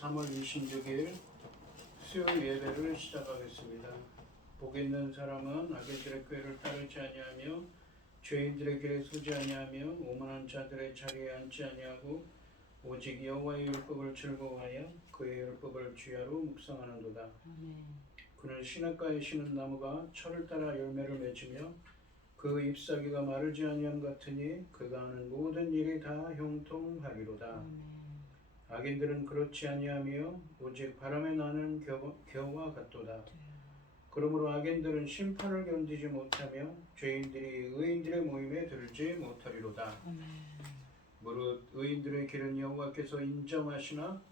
3월 26일 수요일 예배를 시작하겠습니다. 복 있는 사람은 악인들의 꾀를 따르지 아니하며 죄인들의 길에 서지 아니하며 오만한 자들의 자리에 앉지 아니하고 오직 여호와의 율법을 즐거워하여 그의 율법을 주야로 묵상하는도다. 그는 시냇가에 심은 나무가 철을 따라 열매를 맺으며 그 잎사귀가 마르지 아니함 같으니 그가 하는 모든 일이 다 형통하리로다. 악인들은 그렇지 아니하며 오직 바람에 나는 겨와 같도다. 그러므로 악인들은 심판을 견디지 못하며 죄인들이 의인들의 모임에 들지 못하리로다. 무릇 의인들의 길은 여호와께서 인정하시나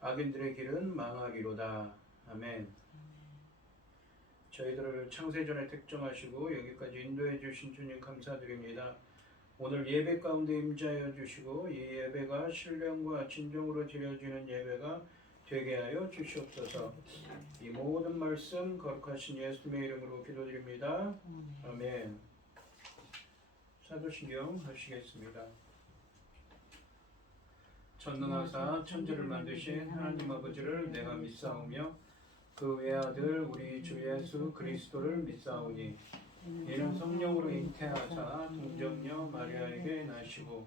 악인들의 길은 망하리로다. 아멘. 저희들을 창세전에 택정하시고 여기까지 인도해 주신 주님 감사드립니다. 오늘 예배 가운데 임재하여 주시고 이 예배가 신령과 진정으로 드려지는 예배가 되게 하여 주시옵소서. 이 모든 말씀 거룩하신 예수님의 이름으로 기도드립니다. 아멘. 사도신경 하시겠습니다. 전능하사 천지를 만드신 하나님 아버지를 내가 믿사오며 그 외아들 우리 주 예수 그리스도를 믿사오니 이는 성령으로 잉태하사 동정녀 마리아에게 나시고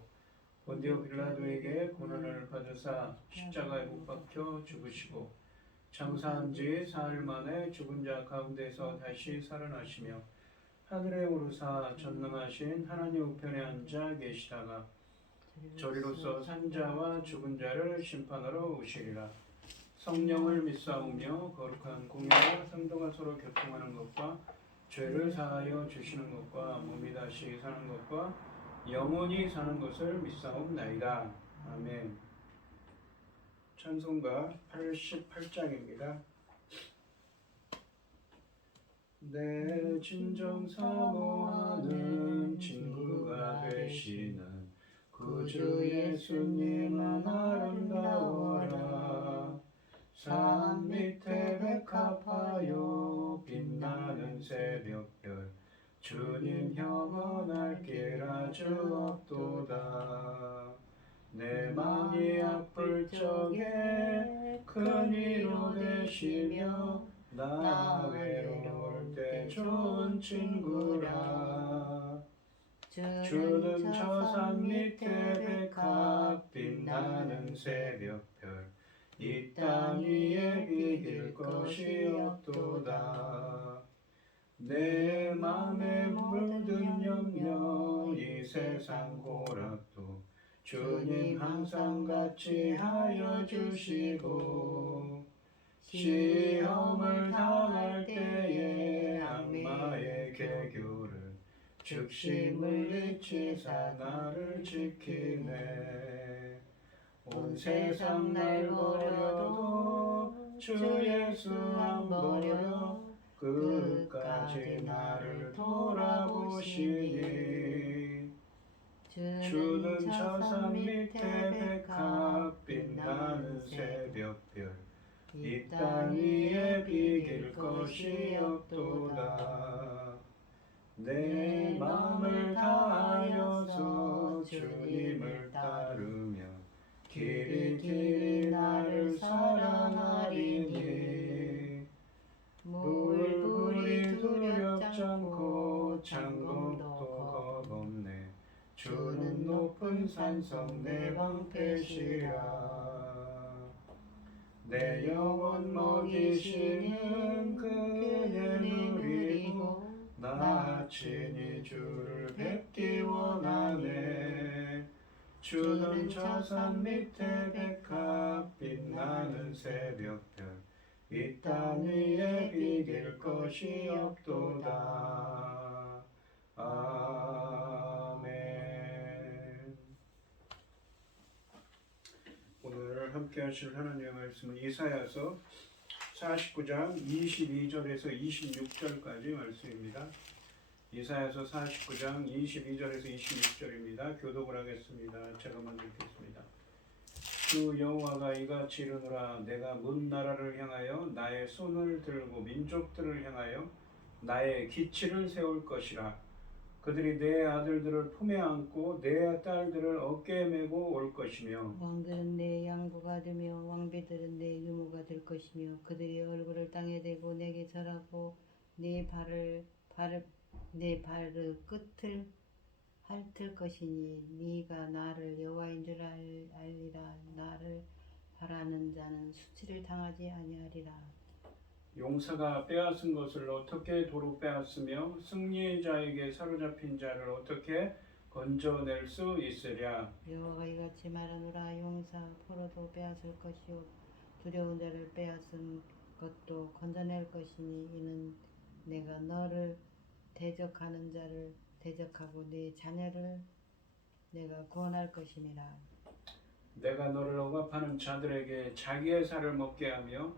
본디오 빌라도에게 고난을 받으사 십자가에 못 박혀 죽으시고 장사한 지 사흘 만에 죽은 자 가운데서 다시 살아나시며 하늘에 오르사 전능하신 하나님 우편에 앉아 계시다가 저리로서 산자와 죽은 자를 심판하러 오시리라. 성령을 믿사오며 거룩한 공예와 성도가 서로 교통하는 것과 죄를 사하여 주시는 것과 몸이 다시 사는 것과 영원히 사는 것을 믿사옵나이다. 아멘. 찬송가 88장입니다. 내 진정 사모하는 친구가 되시는 구주 예수님은 아름다워라. 산 밑에 백합하여 빛나는 새벽별 주님 영원할 길 아주 없도다. 내 맘이 아플 적에 큰 위로 되시며 나 외로울 때 좋은 친구라. 주는 저 산 밑에 백합 빛나는 새벽별 이 땅 위에 비길 것이 없도다. 내 맘에 물든 염려 이 세상 고락도 주님 항상 같이 하여 주시고 시험을 당할 때에 악마의 개교를 즉시 물리치사 나를 지키네. 온 세상 날 버려도 주 예수 안 버려 끝까지 나를 돌아보시니. 주는 저 산 밑에 백합 빛나는 새벽별 이 땅 위에 비길 것이 없도다. 내 맘을 다하여서 주님을 따르며 길이 나를 사랑하리니. 물불이 두렵지 않고 창검도 겁없네. 주는 높은 산성 내 방패시라. 내 영혼 먹이시는 그의 누리고 나 친히 주를 뵙기 원하네. 주는 저 산 밑에 백합 빛나는 새벽별 이 땅 위에 비길 것이 없도다. 아멘. 오늘 함께 하실 하나님의 말씀은 이사야서 49장 22절에서 26절까지 말씀입니다. 이사야서 49장 22절에서 26절입니다. 교독을 하겠습니다. 제가 먼저 읽겠습니다. 주 여호와가 이같이 이르노라. 내가 문 나라를 향하여 나의 손을 들고 민족들을 향하여 나의 기치를 세울 것이라. 그들이 내 아들들을 품에 안고 내 딸들을 어깨에 메고 올 것이며 왕들은 내 양구가 되며 왕비들은 내 것이며 그들이 얼굴을 땅에 대고 내게 절하고 네 발을 끝을 핥을 것이니 네가 나를 여호와인 줄 알리라. 나를 바라는 자는 수치를 당하지 아니하리라. 용사가 빼앗은 것을 어떻게 도로 빼앗으며 승리의 자에게 사로잡힌 자를 어떻게 건져낼 수 있으랴. 여호와가 이같이 말하노라. 용사 포로도 빼앗을 것이요 두려운 자를 빼앗은 것도 건져낼 것이니 이는 내가 너를 대적하는 자를 대적하고 네 자녀를 내가 구원할 것임이라. 내가 너를 억압하는 자들에게 자기의 살을 먹게 하며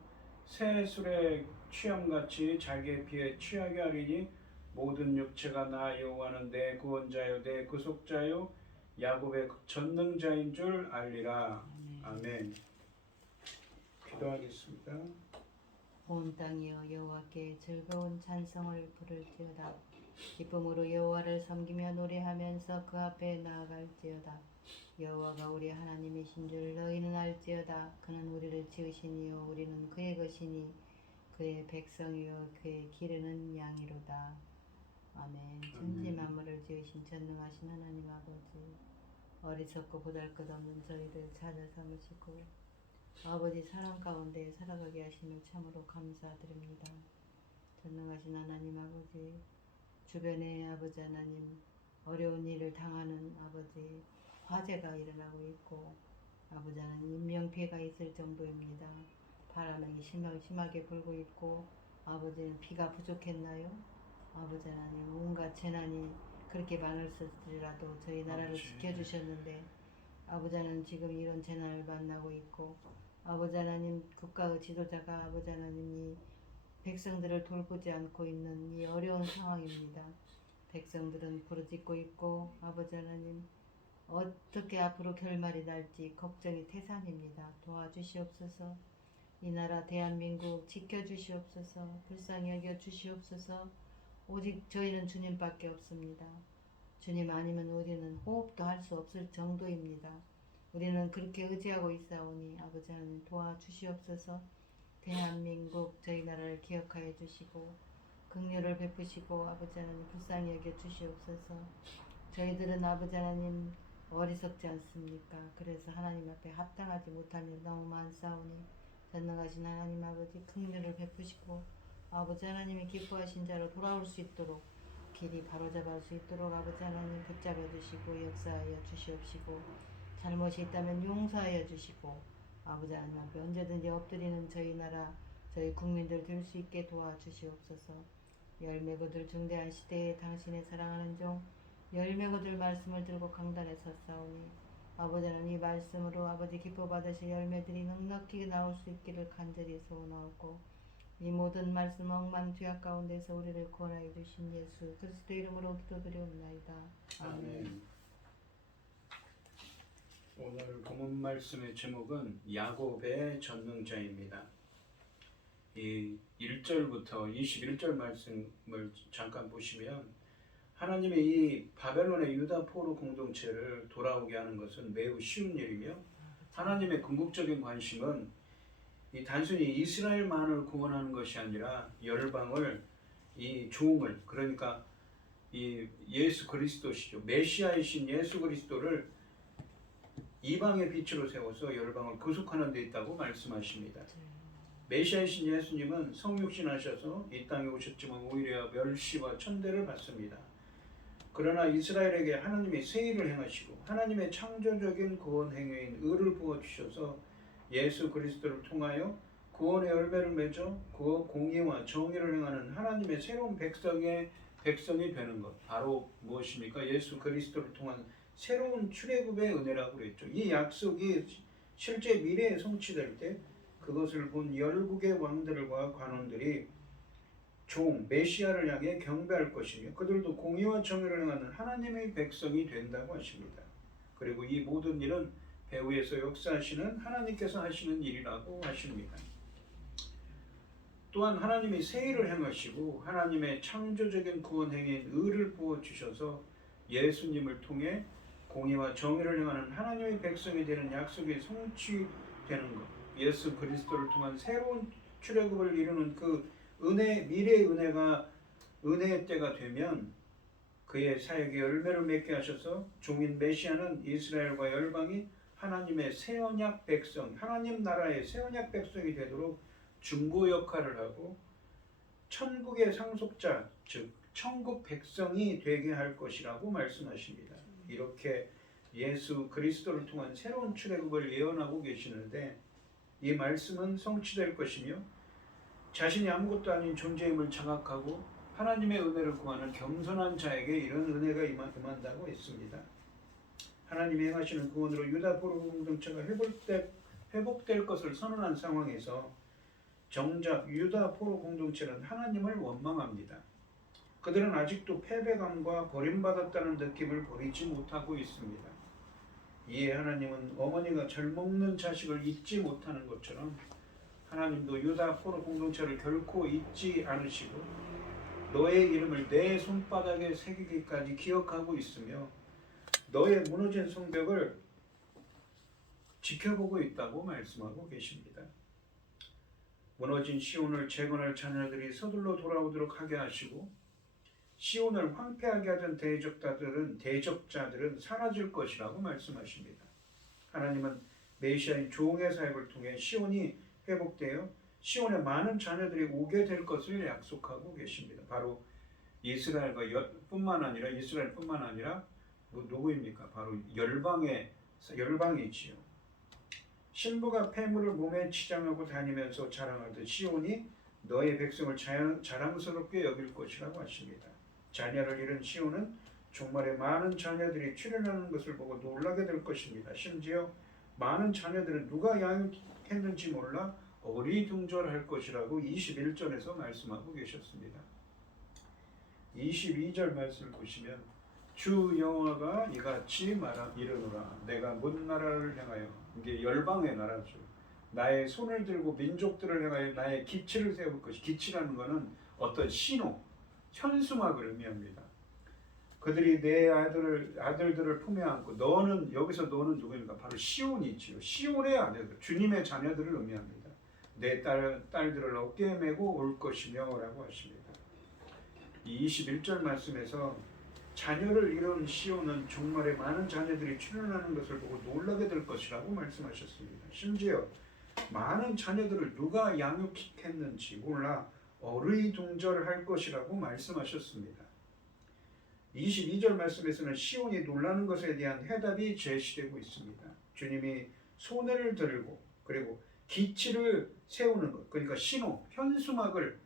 새 술에 취함같이 자기의 피에 취하게 하리니 모든 육체가 나 여호와는 내 구원자요 내 구속자요 야곱의 전능자인 줄 알리라. 아멘. 기도하겠습니다. 온 땅이여 여호와께 즐거운 찬송을 부를지어다. 기쁨으로 여호와를 섬기며 노래하면서 그 앞에 나아갈지어다. 여호와가 우리 하나님이신 줄 너희는 알지어다. 그는 우리를 지으신 이요 우리는 그의 것이니 그의 백성이요 그의 기르는 양이로다. 아멘. 천지 만물을 지으신 전능하신 하나님 아버지, 어리석고 보잘것없는 저희들 찾아 삼으시고 아버지 사랑 가운데 살아가게 하심을 참으로 감사드립니다. 전능하신 하나님 아버지, 주변에 아버지 하나님 어려운 일을 당하는 아버지 화재가 일어나고 있고 아버지 하나님 인명피해가 있을 정도입니다. 바람이 심하게 불고 있고 아버지는 비가 부족했나요? 아버지 하나님 온갖 재난이 그렇게 많을지라도 저희 나라를 지켜주셨는데 아버지 하나님 지금 이런 재난을 만나고 있고 아버지 하나님 국가의 지도자가 아버지 하나님이 백성들을 돌보지 않고 있는 이 어려운 상황입니다. 백성들은 부르짖고 있고 아버지 하나님 어떻게 앞으로 결말이 날지 걱정이 태산입니다. 도와주시옵소서. 이 나라 대한민국 지켜주시옵소서. 불쌍히 여겨주시옵소서. 오직 저희는 주님밖에 없습니다. 주님 아니면 우리는 호흡도 할 수 없을 정도입니다. 우리는 그렇게 의지하고 있사오니 아버지 하나님 도와주시옵소서. 대한민국 저희 나라를 기억하여 주시고 긍휼을 베푸시고 아버지 하나님 불쌍히 여겨 주시옵소서. 저희들은 아버지 하나님 어리석지 않습니까? 그래서 하나님 앞에 합당하지 못하며 너무 많사오니 전능하신 하나님 아버지 긍휼을 베푸시고 아버지 하나님이 기뻐하신 자로 돌아올 수 있도록 길이 바로잡을 수 있도록 아버지 하나님 붙잡아 주시고 역사하여 주시옵시고 잘못이 있다면 용서하여 주시고 아버지 하나님 앞에 언제든지 엎드리는 저희 나라 저희 국민들 될 수 있게 도와주시옵소서. 열매 거둘 중대한 시대에 당신의 사랑하는 종 열매 거둘 말씀을 들고 강단에 섰사오니 아버지 하나님 이 말씀으로 아버지 기뻐 받으실 열매들이 넉넉히 나올 수 있기를 간절히 소원하옵고 이 모든 말씀 억만 죄악 가운데서 우리를 구원하여 주신 예수 그리스도 이름으로 기도드리옵나이다. 아멘. 오늘 본문 말씀의 제목은 야곱의 전능자입니다. 이 1절부터 21절 말씀을 잠깐 보시면 하나님이 이 바벨론의 유다 포로 공동체를 돌아오게 하는 것은 매우 쉬운 일이며 하나님의 궁극적인 관심은 이 단순히 이스라엘만을 구원하는 것이 아니라 열방을 이 종을 그러니까 이 예수 그리스도시죠. 메시아이신 예수 그리스도를 이방의 빛으로 세워서 열방을 구속하는 데 있다고 말씀하십니다. 메시아이신 예수님은 성육신하셔서 이 땅에 오셨지만 오히려 멸시와 천대를 받습니다. 그러나 이스라엘에게 하나님이 새 일을 행하시고 하나님의 창조적인 구원 행위인 의를 부어주셔서 예수 그리스도를 통하여 구원의 열매를 맺어 그 공의와 정의를 행하는 하나님의 새로운 백성이 되는 것 바로 무엇입니까? 예수 그리스도를 통한 새로운 출애굽의 은혜라고 그랬죠. 이 약속이 실제 미래에 성취될 때 그것을 본 열국의 왕들과 관원들이 종 메시아를 향해 경배할 것이며 그들도 공의와 정의를 행하는 하나님의 백성이 된다고 하십니다. 그리고 이 모든 일은 배후에서 역사하시는 하나님께서 하시는 일이라고 하십니다. 또한 하나님이 새 일을 행하시고 하나님의 창조적인 구원 행위인 의를 부어주셔서 예수님을 통해 공의와 정의를 행하는 하나님의 백성이 되는 약속이 성취되는 것 예수 그리스도를 통한 새로운 출애굽을 이루는 그 은혜, 미래의 은혜가 은혜의 때가 되면 그의 사역에 열매를 맺게 하셔서 종인 메시아는 이스라엘과 열방이 하나님의 새 언약 백성, 하나님 나라의 새 언약 백성이 되도록 중보 역할을 하고 천국의 상속자, 즉 천국 백성이 되게 할 것이라고 말씀하십니다. 이렇게 예수 그리스도를 통한 새로운 출애굽을 예언하고 계시는데 이 말씀은 성취될 것이며 자신이 아무것도 아닌 존재임을 자각하고 하나님의 은혜를 구하는 겸손한 자에게 이런 은혜가 임한다고 했습니다. 하나님이 행하시는 구원으로 유다 포로 공동체가 회복될 것을 선언한 상황에서 정작 유다 포로 공동체는 하나님을 원망합니다. 그들은 아직도 패배감과 버림받았다는 느낌을 버리지 못하고 있습니다. 이에 하나님은 어머니가 젖 먹는 자식을 잊지 못하는 것처럼 하나님도 유다 포로 공동체를 결코 잊지 않으시고 너의 이름을 내 손바닥에 새기기까지 기억하고 있으며 너의 무너진 성벽을 지켜보고 있다고 말씀하고 계십니다. 무너진 시온을 재건할 자녀들이 서둘러 돌아오도록 하게 하시고 시온을 황폐하게 하던 대적자들은 사라질 것이라고 말씀하십니다. 하나님은 메시아인 종의 사역을 통해 시온이 회복되어 시온에 많은 자녀들이 오게 될 것을 약속하고 계십니다. 바로 이스라엘뿐만 아니라 누구입니까? 바로 열방이지요. 신부가 폐물을 몸에 치장하고 다니면서 자랑하듯 시온이 너의 백성을 자랑스럽게 여길 것이라고 하십니다. 자녀를 잃은 시온은 종말에 많은 자녀들이 출현하는 것을 보고 놀라게 될 것입니다. 심지어 많은 자녀들은 누가 양육했는지 몰라 어리둥절할 것이라고 21절에서 말씀하고 계셨습니다. 22절 말씀을 보시면 주 여호와가 이같이 이르노라 내가 문 나라를 향하여 이게 열방의 나라죠. 나의 손을 들고 민족들을 향하여 나의 기치를 세울 것이 기치라는 것은 어떤 신호, 현수막을 의미합니다. 그들이 내 아들들을 품에 안고 너는 누구입니까? 바로 시온이지요. 시온의 아들들, 주님의 자녀들을 의미합니다. 내 딸들을 어깨에 메고 올 것이며 라고 하십니다. 이 21절 말씀에서 자녀를 잃은 시온은 종말에 많은 자녀들이 출현하는 것을 보고 놀라게 될 것이라고 말씀하셨습니다. 심지어 많은 자녀들을 누가 양육했는지 몰라 어리둥절할 것이라고 말씀하셨습니다. 22절 말씀에서는 시온이 놀라는 것에 대한 해답이 제시되고 있습니다. 주님이 손을 들고 그리고 기치를 세우는 것, 그러니까 신호, 현수막을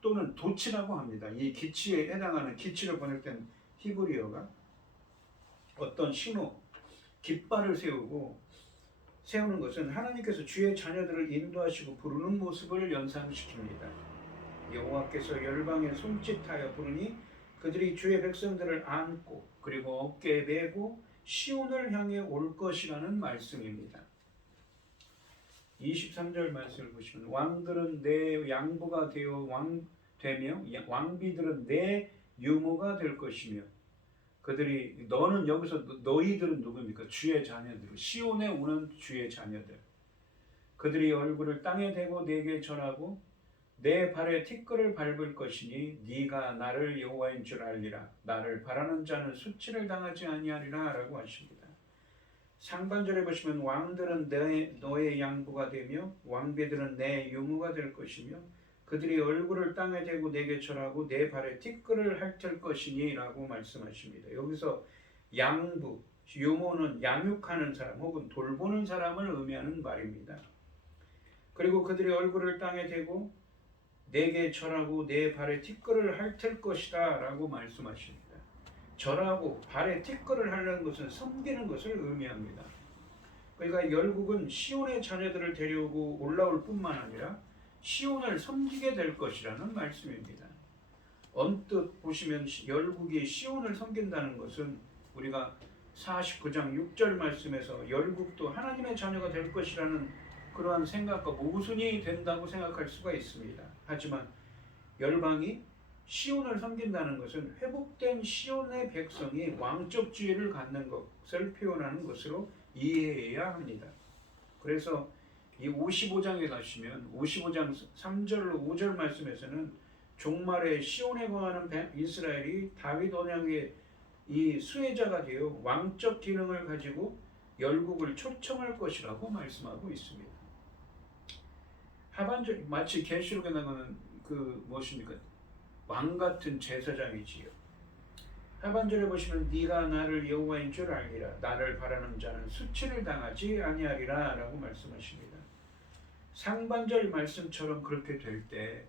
또는 도치라고 합니다. 이 기치에 해당하는 기치를 번역된 히브리어가 어떤 신호, 깃발을 세우는 것은 하나님께서 주의 자녀들을 인도하시고 부르는 모습을 연상시킵니다. 여호와께서 열방에 손짓하여 부르니 그들이 주의 백성들을 안고 그리고 어깨에 메고 시온을 향해 올 것이라는 말씀입니다. 23절 말씀을 보시면 왕들은 내 양부가 되며 왕비들은 내 유모가 될 것이며 너는 여기서 너희들은 누구입니까? 주의 자녀들, 시온에 오는 주의 자녀들. 그들이 얼굴을 땅에 대고 내게 절하고 내 발에 티끌을 밟을 것이니 네가 나를 여호와인 줄 알리라. 나를 바라는 자는 수치를 당하지 아니하리라 라고 하십니다. 상반절에 보시면 왕들은 너의 양부가 되며 왕비들은 내 유모가 될 것이며 그들이 얼굴을 땅에 대고 내게 절하고 내 발에 티끌을 핥을 것이니 라고 말씀하십니다. 여기서 양부, 유모는 양육하는 사람 혹은 돌보는 사람을 의미하는 말입니다. 그리고 그들이 얼굴을 땅에 대고 내게 절하고 내 발에 티끌을 핥을 것이다 라고 말씀하십니다. 절하고 발에 티끌을 하려는 것은 섬기는 것을 의미합니다. 그러니까 결국은 시온의 자녀들을 데려오고 올라올 뿐만 아니라 시온을 섬기게 될 것이라는 말씀입니다. 언뜻 보시면 열국이 시온을 섬긴다는 것은 우리가 49장 6절 말씀에서 열국도 하나님의 자녀가 될 것이라는 그러한 생각과 모순이 된다고 생각할 수가 있습니다. 하지만 열방이 시온을 섬긴다는 것은 회복된 시온의 백성이 왕적 지위를 갖는 것을 표현하는 것으로 이해해야 합니다. 그래서 이 55장에 가시면 55장 3절로 5절 말씀에서는 종말에 시온에 거하는 이스라엘이 다윗 언약의 이 수혜자가 되어 왕적 기능을 가지고 열국을 초청할 것이라고 말씀하고 있습니다. 하반절 마치 계시록에 나오는 그 무엇입니까? 왕 같은 제사장이지요. 하반절에 보시면 네가 나를 여호와인 줄 알리라. 나를 바라는 자는 수치를 당하지 아니하리라 라고 말씀하십니다. 상반절 말씀처럼 그렇게 될 때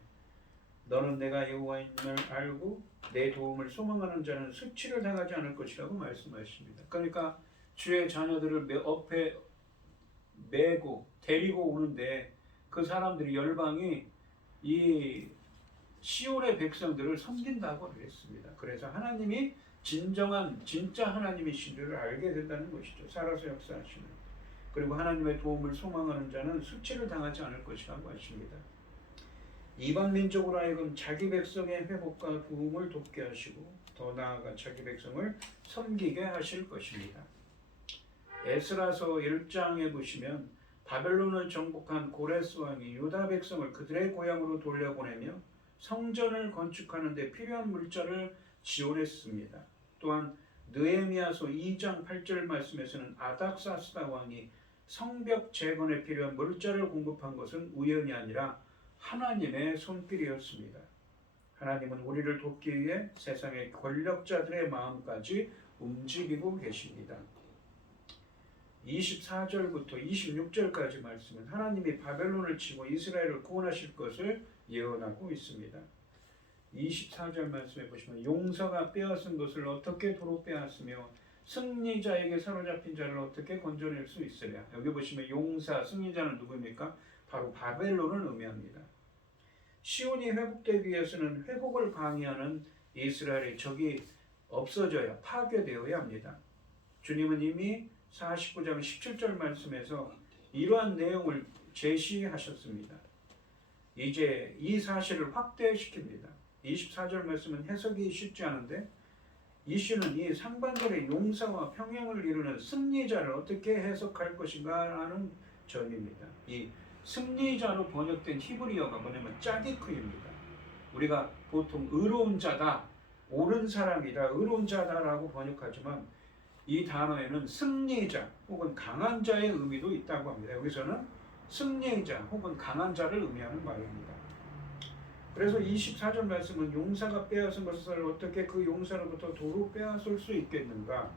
너는 내가 여호와임을 알고 내 도움을 소망하는 자는 수치를 당하지 않을 것이라고 말씀하십니다. 그러니까 주의 자녀들을 옆에 메고 데리고 오는데 그 사람들이 열방이 이 시온의 백성들을 섬긴다고 그랬습니다. 그래서 하나님이 진짜 하나님이신 줄을 알게 된다는 것이죠. 살아서 역사하시는. 그리고 하나님의 도움을 소망하는 자는 수치를 당하지 않을 것이라고 하십니다. 이방 민족으로 하여금 자기 백성의 회복과 부흥을 돕게 하시고 더 나아가 자기 백성을 섬기게 하실 것입니다. 에스라서 1장에 보시면 바벨론을 정복한 고레스 왕이 유다 백성을 그들의 고향으로 돌려보내며 성전을 건축하는 데 필요한 물자를 지원했습니다. 또한 느헤미야서 2장 8절 말씀에서는 아닥사스다 왕이 성벽 재건에 필요한 물자를 공급한 것은 우연이 아니라 하나님의 손길이었습니다. 하나님은 우리를 돕기 위해 세상의 권력자들의 마음까지 움직이고 계십니다. 24절부터 26절까지 말씀은 하나님이 바벨론을 치고 이스라엘을 구원하실 것을 예언하고 있습니다. 24절 말씀에 보시면 용사가 빼앗은 것을 어떻게 도로 빼앗으며 승리자에게 사로잡힌 자를 어떻게 건져낼 수 있으랴. 여기 보시면 용사, 승리자는 누구입니까? 바로 바벨론을 의미합니다. 시온이 회복되기 위해서는 회복을 방해하는 이스라엘의 적이 없어져야 파괴되어야 합니다. 주님은 이미 49장 17절 말씀에서 이러한 내용을 제시하셨습니다. 이제 이 사실을 확대시킵니다. 24절 말씀은 해석이 쉽지 않은데 이슈는 이 상반절의 용사와 평행을 이루는 승리자를 어떻게 해석할 것인가 라는 점입니다. 이 승리자로 번역된 히브리어가 뭐냐면 짜디크입니다. 우리가 보통 의로운 자다, 옳은 사람이다, 의로운 자다라고 번역하지만 이 단어에는 승리자 혹은 강한 자의 의미도 있다고 합니다. 여기서는 승리자 혹은 강한 자를 의미하는 말입니다. 그래서 24절 말씀은 용사가 빼앗은 것을 어떻게 그 용사로부터 도로 빼앗을 수 있겠는가?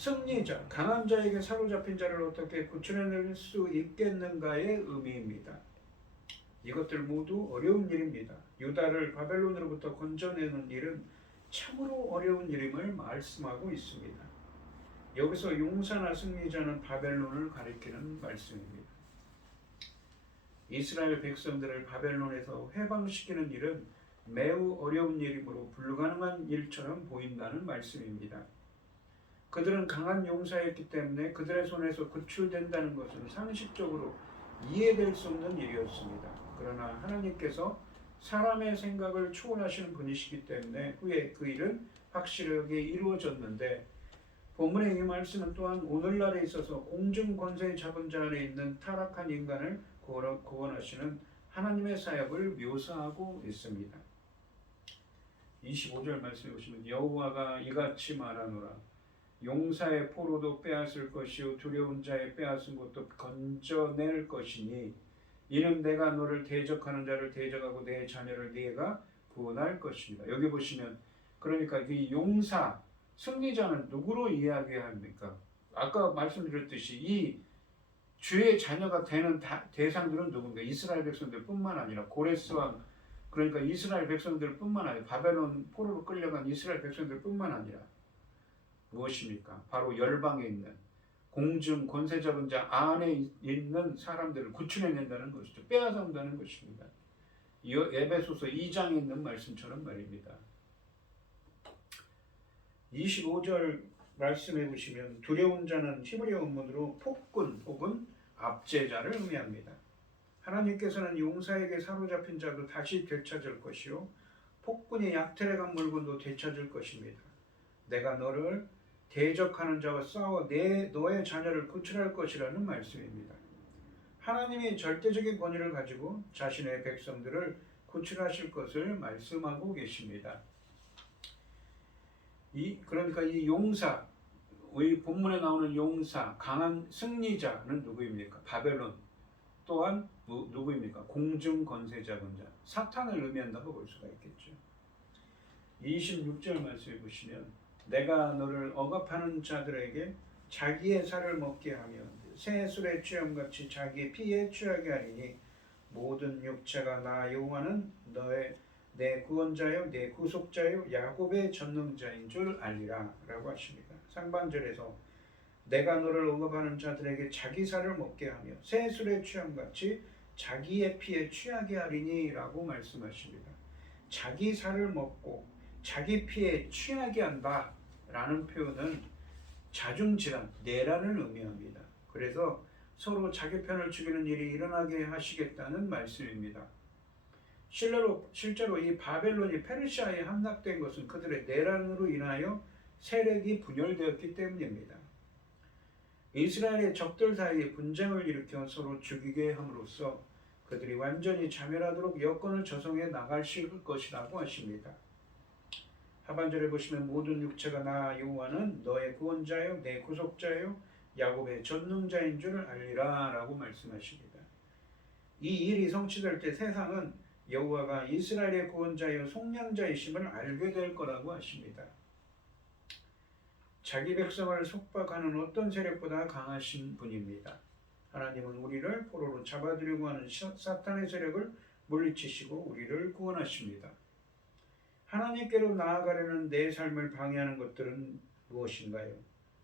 승리자, 강한 자에게 사로잡힌 자를 어떻게 구출해낼 수 있겠는가의 의미입니다. 이것들 모두 어려운 일입니다. 유다를 바벨론으로부터 건져내는 일은 참으로 어려운 일임을 말씀하고 있습니다. 여기서 용사나 승리자는 바벨론을 가리키는 말씀입니다. 이스라엘 백성들을 바벨론에서 해방시키는 일은 매우 어려운 일이므로 불가능한 일처럼 보인다는 말씀입니다. 그들은 강한 용사였기 때문에 그들의 손에서 구출된다는 것은 상식적으로 이해될 수 없는 일이었습니다. 그러나 하나님께서 사람의 생각을 초월하시는 분이시기 때문에 후에 그 일은 확실하게 이루어졌는데 본문의 이 말씀은 또한 오늘날에 있어서 공중 권세 잡은 자 안에 있는 타락한 인간을 구원하시는 하나님의 사역을 묘사하고 있습니다. 25절 말씀해 보시면 여호와가 이같이 말하노라. 용사의 포로도 빼앗을 것이요 두려운 자의 빼앗은 것도 건져낼 것이니 이는 내가 너를 대적하는 자를 대적하고 내 자녀를 네가 구원할 것입니다. 여기 보시면 그러니까 이 용사 승리자는 누구로 이야기합니까? 아까 말씀드렸듯이 이 주의 자녀가 되는 대상들은 누군가? 이스라엘 백성들뿐만 아니라 고레스 왕, 그러니까 이스라엘 백성들뿐만 아니라 바벨론 포로로 끌려간 이스라엘 백성들뿐만 아니라 무엇입니까? 바로 열방에 있는 공중 권세 잡은 자 안에 있는 사람들을 구출해낸다는 것이죠. 빼앗아온다는 것입니다. 에베소서 2장에 있는 말씀처럼 말입니다. 25절 말씀해 보시면 두려운 자는 히브리어 원문으로 폭군 혹은 압제자를 의미합니다. 하나님께서는 용사에게 사로잡힌 자도 다시 되찾을 것이요 폭군이 약탈해간 물건도 되찾을 것입니다. 내가 너를 대적하는 자와 싸워 너의 자녀를 구출할 것이라는 말씀입니다. 하나님이 절대적인 권위를 가지고 자신의 백성들을 구출하실 것을 말씀하고 계십니다. 그러니까 이 용사, 이 본문에 나오는 용사, 강한 승리자는 누구입니까? 바벨론. 또한 누구입니까? 공중 권세자군자, 사탄을 의미한다고 볼 수가 있겠죠. 26절 말씀해 보시면 내가 너를 억압하는 자들에게 자기의 살을 먹게 하며 새 술에 취함같이 자기의 피에 취하게 하리니 모든 육체가 나 여호와는 내 구원자요 내 구속자요 야곱의 전능자인 줄 알리라 라고 하십니다. 상반절에서 내가 너를 억압하는 자들에게 자기 살을 먹게 하며 새 술에 취함같이 자기의 피에 취하게 하리니 라고 말씀하십니다. 자기 살을 먹고 자기 피에 취하게 한다 라는 표현은 자중질환, 내란을 의미합니다. 그래서 서로 자기 편을 죽이는 일이 일어나게 하시겠다는 말씀입니다. 실제로 이 바벨론이 페르시아에 함락된 것은 그들의 내란으로 인하여 세력이 분열되었기 때문입니다. 이스라엘의 적들 사이에 분쟁을 일으켜 서로 죽이게 함으로써 그들이 완전히 자멸하도록 여건을 조성해 나가실 것이라고 하십니다. 하반절에 보시면 모든 육체가 나 여호와는 너의 구원자요 내 구속자요 야곱의 전능자인 줄 알리라 라고 말씀하십니다. 이 일이 성취될 때 세상은 여호와가 이스라엘의 구원자요 속량자이심을 알게 될 거라고 하십니다. 자기 백성을 속박하는 어떤 세력보다 강하신 분입니다. 하나님은 우리를 포로로 잡아들이려고 하는 사탄의 세력을 물리치시고 우리를 구원하십니다. 하나님께로 나아가려는 내 삶을 방해하는 것들은 무엇인가요?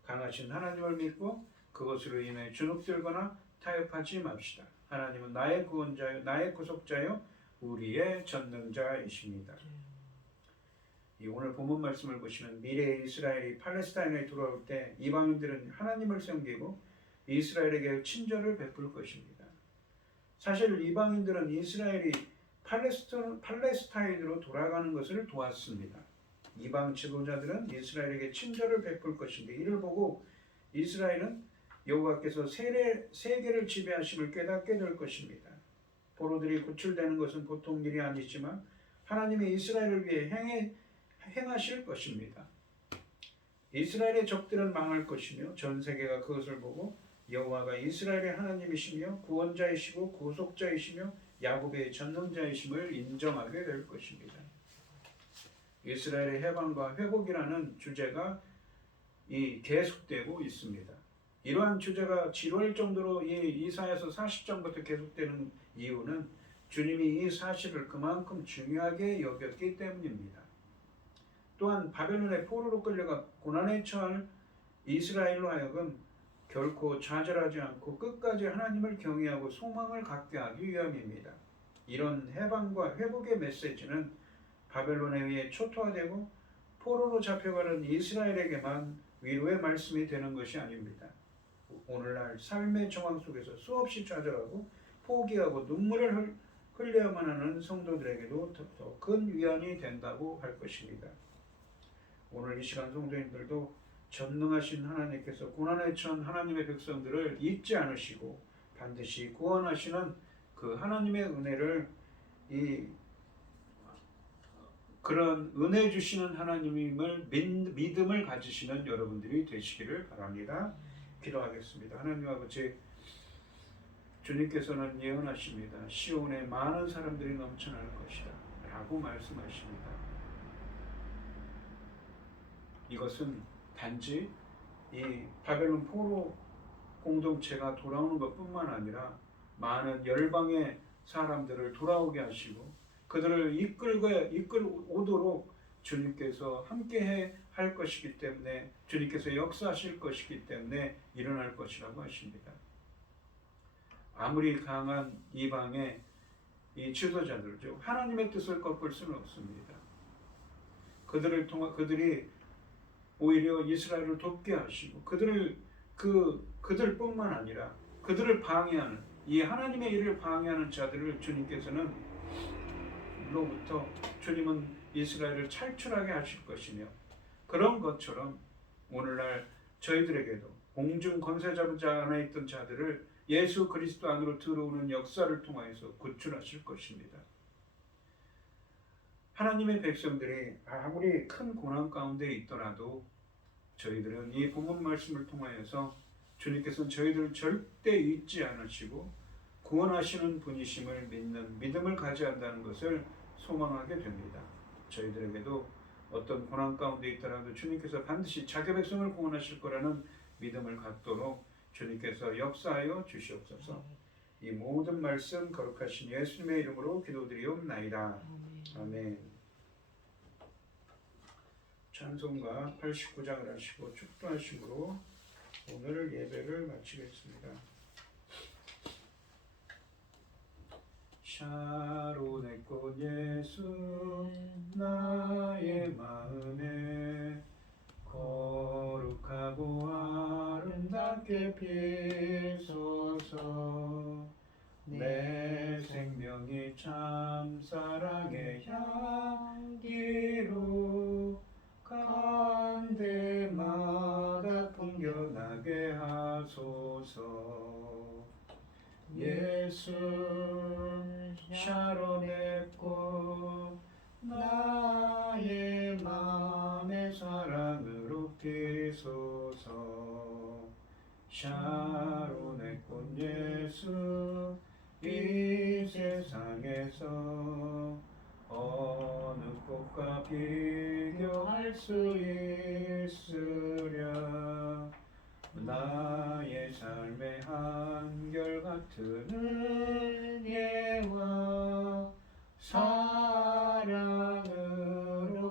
강하신 하나님을 믿고 그것으로 인해 주눅들거나 타협하지 맙시다. 하나님은 나의 구원자요 나의 구속자요 우리의 전능자이십니다. 이 오늘 본문 말씀을 보시면 미래의 이스라엘이 팔레스타인에 돌아올 때 이방인들은 하나님을 섬기고 이스라엘에게 친절을 베풀 것입니다. 사실 이방인들은 이스라엘이 팔레스타인으로 돌아가는 것을 도왔습니다. 이방 지도자들은 이스라엘에게 친절을 베풀 것인데 이를 보고 이스라엘은 여호와께서 세계를 지배하심을 깨닫게 될 것입니다. 포로들이 구출되는 것은 보통 일이 아니지만 하나님이 이스라엘을 위해 행하실 것입니다. 이스라엘의 적들은 망할 것이며 전 세계가 그것을 보고 여호와가 이스라엘의 하나님이시며 구원자이시고 구속자이시며 야곱의 전능자이심을 인정하게 될 것입니다. 이스라엘의 해방과 회복이라는 주제가 계속되고 있습니다. 이러한 주제가 지루할 정도로 이사야서 40장부터 계속되는 이유는 주님이 이 사실을 그만큼 중요하게 여겼기 때문입니다. 또한 바벨론의 포로로 끌려가 고난에 처할 이스라엘로 하여금 결코 좌절하지 않고 끝까지 하나님을 경외하고 소망을 갖게 하기 위함입니다. 이런 해방과 회복의 메시지는 바벨론에 의해 초토화되고 포로로 잡혀가는 이스라엘에게만 위로의 말씀이 되는 것이 아닙니다. 오늘날 삶의 정황 속에서 수없이 좌절하고 포기하고 눈물을 흘려야만 하는 성도들에게도 더 큰 위안이 된다고 할 것입니다. 오늘 이 시간 성도님들도 전능하신 하나님께서 고난에 처한 하나님의 백성들을 잊지 않으시고 반드시 구원하시는 그 하나님의 은혜를 그런 은혜 주시는 하나님을 믿음을 가지시는 여러분들이 되시기를 바랍니다. 기도하겠습니다. 하나님 아버지, 주님께서는 예언하십니다. 시온에 많은 사람들이 넘쳐날 것이다 라고 말씀하십니다. 이것은 단지 이 바벨론 포로 공동체가 돌아오는 것뿐만 아니라 많은 열방의 사람들을 돌아오게 하시고 그들을 이끌오도록 주님께서 함께 할 것이기 때문에 주님께서 역사하실 것이기 때문에 일어날 것이라고 하십니다. 아무리 강한 이방의 이 지도자들죠, 하나님의 뜻을 꺾을 수는 없습니다. 그들이 오히려 이스라엘을 돕게 하시고 그들뿐만 아니라 그들을 방해하는 이 하나님의 일을 방해하는 자들을 주님께서는 주님은 이스라엘을 탈출하게 하실 것이며 그런 것처럼 오늘날 저희들에게도 공중 권세 잡은 자 안에 있던 자들을 예수 그리스도 안으로 들어오는 역사를 통하여서 구출하실 것입니다. 하나님의 백성들이 아무리 큰 고난 가운데 있더라도 저희들은 이 본문 말씀을 통하여서 주님께서는 저희들을 절대 잊지 않으시고 구원하시는 분이심을 믿는 믿음을 가져야 한다는 것을 소망하게 됩니다. 저희들에게도 어떤 고난 가운데 있더라도 주님께서 반드시 자기 백성을 구원하실 거라는 믿음을 갖도록 주님께서 역사하여 주시옵소서. 이 모든 말씀 거룩하신 예수님의 이름으로 기도드리옵나이다. 아멘. 찬송가 89장을 하시고 축도하심으로 오늘 예배를 마치겠습니다. 샤론의 꽃 예수 나의 마음에 거룩하고 아름답게 피소서. 내 생명이 참 사랑의 향기로 간데마다 풍겨나게 하소서. 예수 샤론의 꽃 나의 마음의 사랑으로 피소서. 샤론의 꽃 예수 이 세상에서 어느 꽃과 비교할 수 있으랴. 나의 삶의 한결같은 은혜와 사랑으로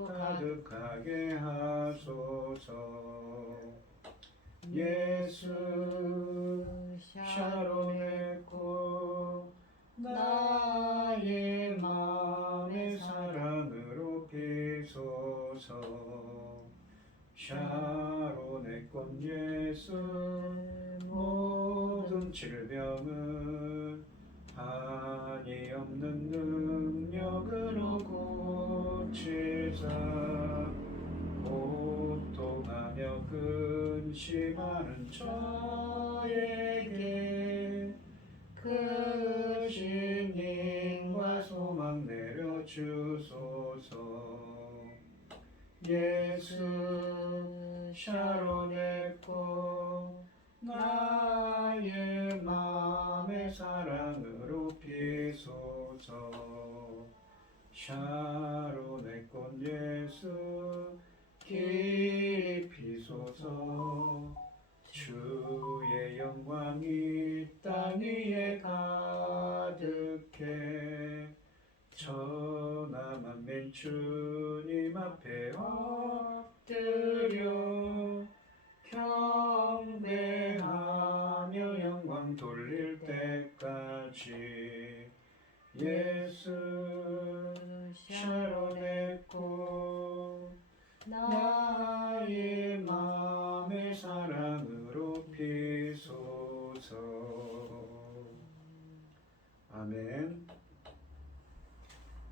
가득하게 하소서. 예수 샤론의 꽃 나의 마음의 사랑으로 피소서. 샤론의 꽃 예수 모든 질병은 한이 없는 능력으로 고치사. 고통하며 근심하는 저에게 크신 힘과 소망 내려주소서. 예수 샤론의 꽃 나의 마음의 사랑으로 피소서. 샤론의 꽃 예수 길이 피소서. 주의 영광이 땅 위에 가득해. 천하 만민 주님 앞에 엎드려 경배하며 영광 돌릴 때까지. 예수 샤론의 꽃 나의 마음의 사랑으로 피소서. 아멘.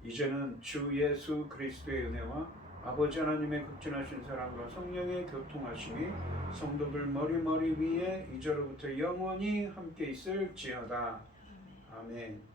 이제는 주 예수 그리스도의 은혜와 아버지 하나님의 극진하신 사랑과 성령의 교통하심이 성도들 머리 위에 이제로부터 영원히 함께 있을지어다. 아멘.